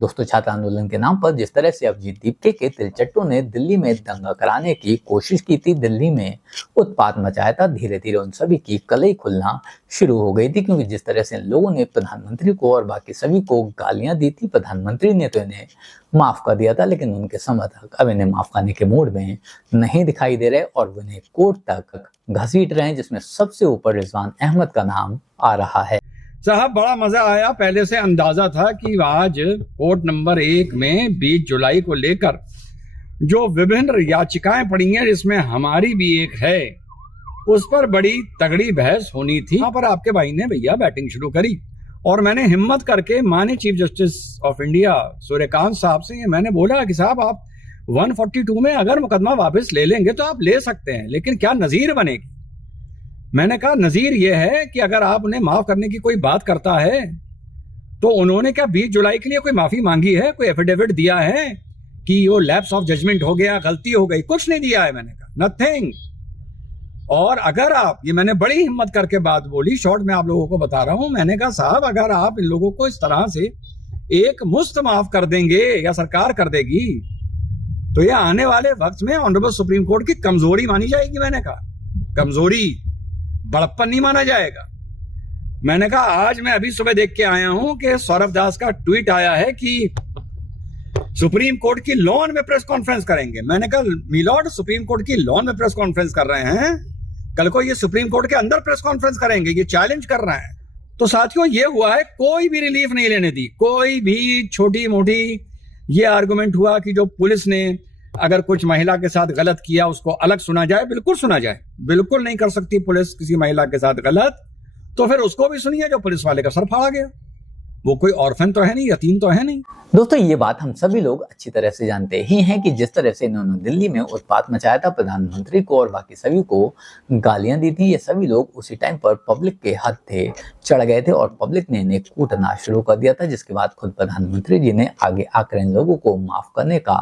दोस्तों, छात्र आंदोलन के नाम पर जिस तरह से अभिजीत दीपके के तिलचट्टों ने दिल्ली में दंगा कराने की कोशिश की थी, दिल्ली में उत्पात मचाया था, धीरे धीरे उन सभी की कलई खुलना शुरू हो गई थी। क्योंकि जिस तरह से इन लोगों ने प्रधानमंत्री को और बाकी सभी को गालियां दी थी, प्रधानमंत्री ने तो इन्हें माफ कर दिया था, लेकिन उनके समर्थक अब इन्हें माफ करने के मूड में नहीं दिखाई दे रहे और वो इन्हें कोर्ट तक घसीट रहे हैं, जिसमें सबसे ऊपर रिजवान अहमद का नाम आ रहा है। साहब, बड़ा मजा आया। पहले से अंदाजा था कि आज कोर्ट नंबर 1 में 20 जुलाई को लेकर जो विभिन्न याचिकाएं पड़ी हैं, जिसमें हमारी भी एक है, उस पर बड़ी तगड़ी बहस होनी थी। वहां पर आपके भाई ने भैया बैटिंग शुरू करी और मैंने हिम्मत करके माननीय chief justice of India Suryakant साहब से मैंने बोला कि साहब, आप 142 में अगर मुकदमा वापस ले लेंगे तो आप ले सकते हैं, लेकिन क्या नजीर बनेगी? मैंने कहा नजीर यह है कि अगर आप उन्हें माफ करने की कोई बात करता है तो उन्होंने क्या 20 जुलाई के लिए कोई माफी मांगी है, कोई एफिडेविट दिया है कि वो लैप्स ऑफ जजमेंट हो गया, गलती हो गई? कुछ नहीं दिया है। मैंने कहा नथिंग। और अगर आप, ये मैंने बड़ी हिम्मत करके बात बोली, शॉर्ट में आप लोगों को बता रहा हूं, मैंने कहा साहब, अगर आप इन लोगों को इस तरह से एक मुश्त माफ कर देंगे या सरकार कर देगी तो ये आने वाले वक्त में ऑनरेबल सुप्रीम कोर्ट की कमजोरी मानी जाएगी। मैंने कहा कमजोरी, बड़प्पन नहीं माना जाएगा। मैंने कहा आज मैं अभी सुबह देख के आया हूं कि सौरभ दास का ट्वीट आया है कि सुप्रीम कोर्ट की लॉन में प्रेस कॉन्फ्रेंस करेंगे। मैंने कहा मिलॉर्ड, सुप्रीम कोर्ट की लॉन में प्रेस कॉन्फ्रेंस कर रहे हैं, कल को ये सुप्रीम कोर्ट के अंदर प्रेस कॉन्फ्रेंस करेंगे, ये चैलेंज कर रहे हैं। तो साथियों, ये हुआ है, कोई भी रिलीफ नहीं लेने दी, कोई भी छोटी मोटी। ये आर्गुमेंट हुआ कि जो पुलिस ने अगर कुछ महिला के साथ गलत किया उसको अलग सुना जाए। बिल्कुल सुना जाए, बिल्कुल नहीं कर सकती पुलिस किसी महिला के साथ गलत, तो फिर उसको भी सुनिए जो पुलिस वाले का सर फाड़ा गया। वो कोई ऑर्फन तो है नहीं, यतीम तो है नहीं। दोस्तों, ये बात हम सभी लोग अच्छी तरह से जानते ही हैं कि जिस तरह से इन्होंने दिल्ली में उत्पात मचाया था, प्रधानमंत्री को और बाकी सभी को गालियां दी थी, ये सभी लोग उसी टाइम पर पब्लिक के हद थे चढ़ गए थे और पब्लिक ने इन्हें कूटना शुरू कर दिया था, जिसके बाद खुद प्रधानमंत्री जी ने आगे आकर इन लोगों को माफ करने का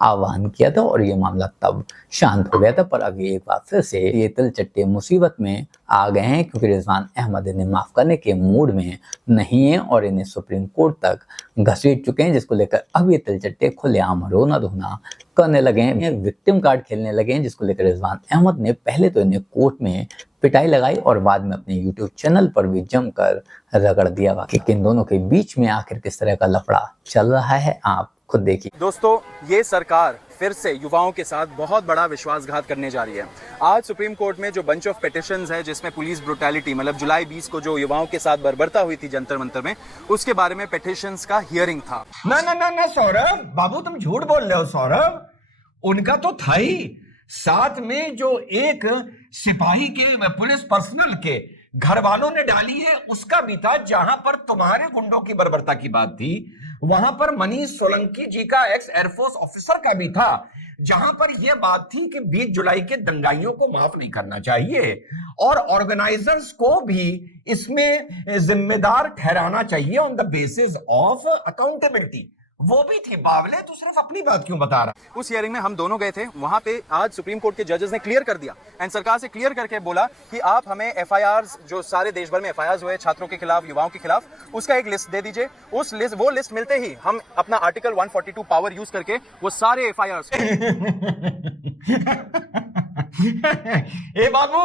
आह्वान किया था और ये मामला तब शांत हो गया था। पर अभी एक बार फिर से ये तिलचट्टे मुसीबत में आ गए हैं, क्योंकि रिजवान अहमद इन्हें माफ करने के मूड में नहीं है और इन्हें सुप्रीम कोर्ट तक घसीट चुके हैं, जिसको लेकर अब ये तिलचट्टे खुलेआम रोना धोना करने लगे हैं, विक्टिम कार्ड खेलने लगे हैं, जिसको लेकर रिजवान अहमद ने पहले तो इन्हें कोर्ट में पिटाई लगाई और बाद में अपने यूट्यूब चैनल पर भी जमकर रगड़ दिया। बाकी इन दोनों के बीच में आखिर किस तरह का लफड़ा चल रहा है, आप खुद देखिए। दोस्तों, ये सरकार फिर से युवाओं के साथ बहुत बड़ा विश्वासघात करने जा रही है। आज सुप्रीम कोर्ट में जो बंच ऑफ पिटिशंस है, जिसमें पुलिस ब्रुटैलिटी, मतलब जुलाई 20 को जो युवाओं के साथ बर्बरता हुई थी जंतर मंतर में, उसके बारे में पिटिशंस का हियरिंग था। ना ना ना ना सौरभ बाबू, तुम झूठ बोल रहे हो। सौरभ, उनका तो था ही, साथ में जो एक सिपाही के, पुलिस पर्सनल के घर वालों ने डाली है, उसका भी था। जहां पर तुम्हारे गुंडों की बर्बरता की बात थी, वहां पर मनीष सोलंकी जी का एक्स एयरफोर्स ऑफिसर का भी था। जहां पर यह बात थी कि 20 जुलाई के दंगाइयों को माफ नहीं करना चाहिए और ऑर्गेनाइजर्स को भी इसमें जिम्मेदार ठहराना चाहिए on the basis of accountability. वो भी थी। बावले, तू सिर्फ अपनी बात क्यों बता रहा? उस हियरिंग में हम दोनों गए थे। वहां पे आज सुप्रीम कोर्ट के जजेस ने क्लियर कर दिया एंड सरकार से क्लियर करके बोला कि आप हमें एफआईआर्स, जो सारे देश भर में एफआईआर्स हुए छात्रों के खिलाफ, युवाओं के खिलाफ, उसका एक लिस्ट दे दीजिए। वो लिस्ट मिलते ही हम अपना आर्टिकल 142 पावर यूज करके वो सारे एफआईआर्स ए बाबू,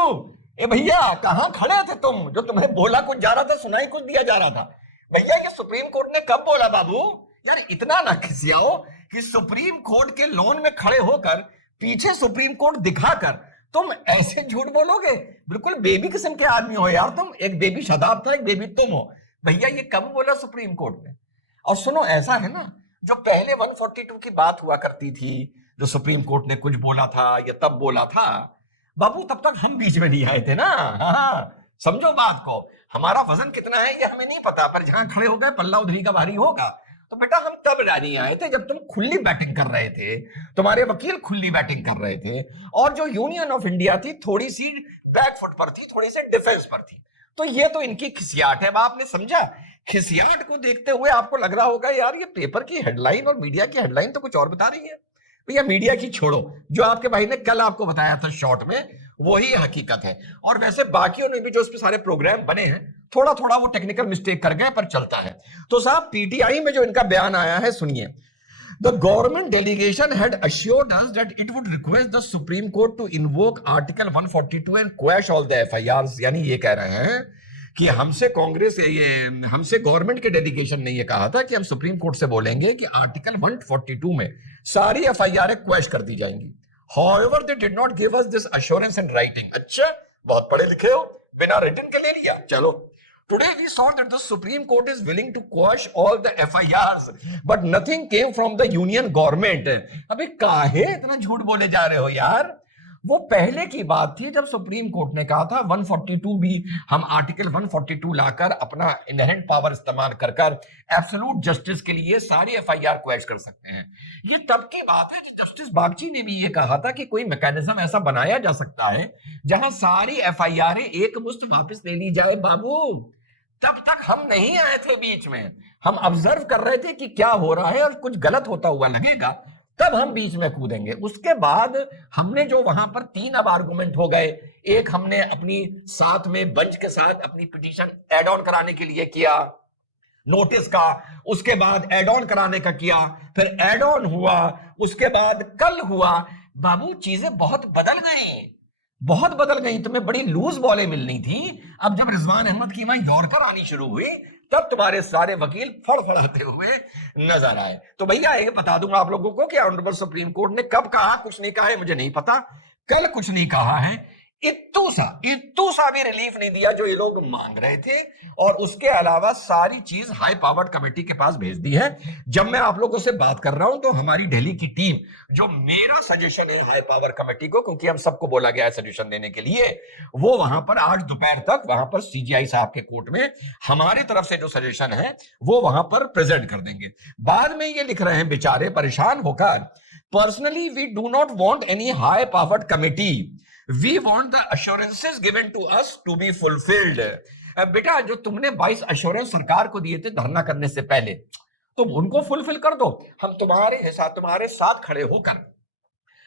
ए भैया, कहां खड़े थे तुम? जो तुम्हें बोला कुछ जा रहा था, सुनाई कुछ दिया जा रहा था। भैया, ये सुप्रीम कोर्ट ने कब बोला? बाबू यार, इतना ना खिसियाओ कि सुप्रीम कोर्ट के लॉन में खड़े होकर पीछे सुप्रीम कोर्ट दिखाकर तुम ऐसे झूठ बोलोगे। बिल्कुल बेबी किस्म के आदमी हो यार तुम। एक बेबी शदाब था, एक बेबी तुम हो। भैया, ये कब बोला सुप्रीम कोर्ट में? और सुनो, ऐसा है ना, जो पहले 142 की बात हुआ करती थी, जो सुप्रीम कोर्ट ने कुछ बोला था या तब बोला था, बाबू तब तक हम बीच में नहीं आए थे ना। हाँ, समझो बात को। हमारा वजन कितना है ये हमें नहीं पता, पर जहां खड़े हो गए पल्ला उधरी का भारी होगा। तो बेटा, हम तब नहीं आए थे जब तुम खुली बैटिंग कर रहे थे, तुम्हारे वकील खुली बैटिंग कर रहे थे और जो यूनियन ऑफ इंडिया थी थोड़ी सी बैकफुट पर थी, थोड़ी सी डिफेंस पर थी। तो ये तो इनकी खिसियाट है। अब आपने समझा, खिसियाट को देखते हुए आपको लग रहा होगा यार ये पेपर की हेडलाइन और मीडिया की हेडलाइन तो कुछ और बता रही है। भैया, मीडिया की छोड़ो, जो आपके भाई ने कल आपको बताया था शॉर्ट में, वही हकीकत है। और वैसे बाकियों ने भी जो उस पे सारे प्रोग्राम बने हैं, थोड़ा थोड़ा वो टेक्निकल मिस्टेक कर गए पर चलता है। तो साहब पीटीआई में जो इनका बयान आया है सुनिए, the government delegation had assured us that it would request the Supreme Court to invoke Article 142 and quash all the FIRs। यानी ये कह रहे हैं कि हमसे गवर्नमेंट के डेलीगेशन ने ये कहा था कि हम सुप्रीम कोर्ट से बोलेंगे कि आर्टिकल 142 में सारी एफआईआर क्वैश कर दी जाएंगी। However, they did not give us this assurance in writing। अच्छा, बहुत पढ़े लिखे हो, बिना रिटन के ले लिया। चलो, today we saw that the Supreme Court is willing to quash all the FIRs, but nothing came from the union government। अबे काहे इतना झूठ बोले जा रहे हो यार? वो पहले की बात थी जब सुप्रीम कोर्ट ने कहा था 142 भी हम आर्टिकल 142 लाकर अपना इनहेरेंट पावर इस्तेमाल कर एब्सोल्यूट जस्टिस के लिए सारी एफआईआर क्वैश कर सकते हैं। ये तब की बात है कि जस्टिस बागची ने भी ये कहा था कि कोई मैकेनिज्म ऐसा बनाया जा सकता है जहां सारी एफआईआर एक मुश्त वापस ले ली जाए। बाबू, तब तक हम नहीं आए थे बीच में, हम ऑब्जर्व कर रहे थे कि क्या हो रहा है और कुछ गलत होता हुआ लगेगा तब हम बीच में कूदेंगे। उसके बाद हमने जो वहां पर 3 अब आर्गुमेंट हो गए, एक हमने अपनी साथ में बेंच के साथ अपनी पिटीशन एड ऑन कराने के लिए किया नोटिस का, उसके बाद एड ऑन कराने का किया, फिर एड ऑन हुआ, उसके बाद कल हुआ। बाबू चीजें बहुत बदल गई। तुम्हें बड़ी लूज बॉलें मिलनी थी। अब जब रिजवान अहमद की वहां यॉर्कर आनी शुरू हुई तब तुम्हारे सारे वकील फड़फड़ाते हुए नजर आए। तो भैया ये बता दूंगा आप लोगों को कि ऑनरेबल सुप्रीम कोर्ट ने कब कहा, कुछ नहीं कहा है मुझे नहीं पता, कल कुछ नहीं कहा है, इत्तू सा भी रिलीफ नहीं दिया जो ये लोग मांग रहे थे, और उसके अलावा सारी चीज हाई पावर्ड कमेटी के पास भेज दी है। जब मैं आप लोगों से बात कर रहा हूं तो हमारी दिल्ली की टीम, जो मेरा सजेशन है हाई पावर कमेटी को, क्योंकि हम सबको बोला गया है सजेशन देने के लिए, वो वहां पर आज दोपहर तक वहां पर सीजीआई साहब के कोर्ट में हमारी तरफ से जो सजेशन है वो वहां पर प्रेजेंट कर देंगे। बाद में ये लिख रहे हैं बेचारे परेशान होकर, personally we do not want any high powered committee, we want the assurances given to us to be fulfilled। बेटा जो तुमने 22 अश्योरेंस सरकार को दिए थे धरना करने से पहले, तुम उनको फुलफिल कर दो। हम तुम्हारे साथ खड़े होकर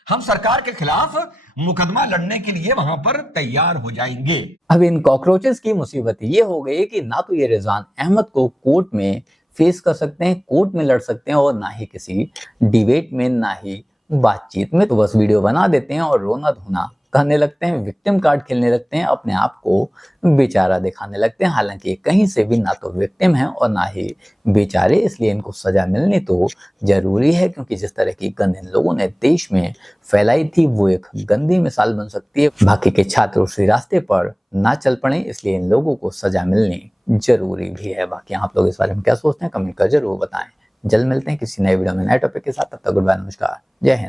हम सरकार के खिलाफ मुकदमा लड़ने के लिए वहां पर तैयार हो जाएंगे। अब इन कॉकरोचेस की मुसीबत ये हो गई कि ना तो ये रिजवान अहमद को कोर्ट में फेस कर सकते हैं, कोर्ट में लड़ सकते हैं, और ना ही किसी डिबेट में, ना ही बातचीत में। तो बस वीडियो बना देते हैं और रोना धोना करने लगते हैं, विक्टिम कार्ड खेलने लगते हैं, अपने आप को बेचारा दिखाने लगते हैं। हालांकि कहीं से भी ना तो विक्टिम है और ना ही बेचारे, इसलिए इनको सजा मिलनी तो जरूरी है, क्योंकि जिस तरह की गंद इन लोगों ने देश में फैलाई थी वो एक गंदी मिसाल बन सकती है। बाकी के छात्र उसी रास्ते पर ना चल पड़े, इसलिए इन लोगों को सजा मिलनी जरूरी भी है। बाकी आप लोग इस बारे में क्या सोचते हैं कमेंट कर जरूर बताएं। जल्द मिलते हैं किसी नए वीडियो में नए टॉपिक के साथ। तब तक गुड बाय, नमस्कार, जय हिंद।